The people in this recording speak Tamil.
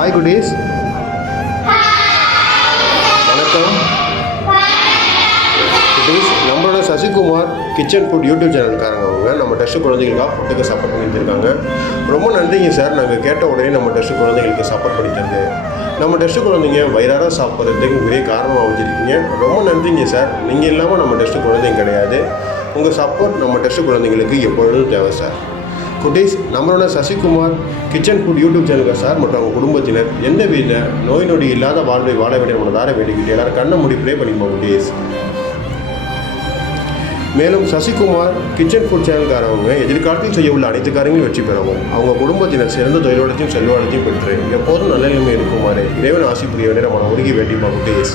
ஹாய் குட்டீஸ், வணக்கம் குட்டீஸ். நம்மளோட சசிகுமார் கிச்சன் ஃபுட் யூடியூப் சேனல்காரங்க அவங்க நம்ம டெஸ்ட் குழந்தைகளுக்காக ஃபுட்டுக்கு சப்போர்ட் பண்ணியிருக்காங்க. ரொம்ப நன்றிங்க சார். நாங்கள் கேட்ட உடனே நம்ம டெஸ்ட் குழந்தைகளுக்கு சப்போர்ட் பண்ணித்தருது. நம்ம டெஸ்ட் குழந்தைங்க வயிறார சாப்பிட்றதுக்கு பெரிய காரணமாக வச்சுருக்கீங்க. ரொம்ப நன்றிங்க சார். நீங்கள் இல்லாமல் நம்ம டெஸ்ட் குழந்தைங்க கிடையாது. உங்கள் சப்போர்ட் நம்ம டெஸ்ட் குழந்தைங்களுக்கு எப்பொழுதும் தேவை சார். குட்டீஸ், நம்மளோட சசிகுமார் கிச்சன் ஃபுட் யூடியூப் சேனலுக்கு சார் மற்றும் அவங்க குடும்பத்தினர் எந்த வீட்டில் நோய் நொடி இல்லாத வாழ்வை வாழ வேண்டிய நம்ம தார வேண்டிக்கிட்டு எல்லாரும் கண்ணை மூடி ப்ளே பண்ணிப்போம் குட்டீஸ். மேலும் சசிகுமார் கிச்சன் ஃபுட் சேனல்காரவங்க எதிர்காலத்தில் செய்ய உள்ள அனைத்து காரியங்களும் வெற்றி பெறவும் அவங்க குடும்பத்தினர் சிறந்த தொழிலோடத்தையும் செல்வாடத்தையும் பெற்று எப்போதும் நல்ல நிலைமை இருக்குமாறு இறைவன் ஆசி புரிய வேண்டிய நம்ம உருகி வேண்டிப்பா குட்டீஸ்.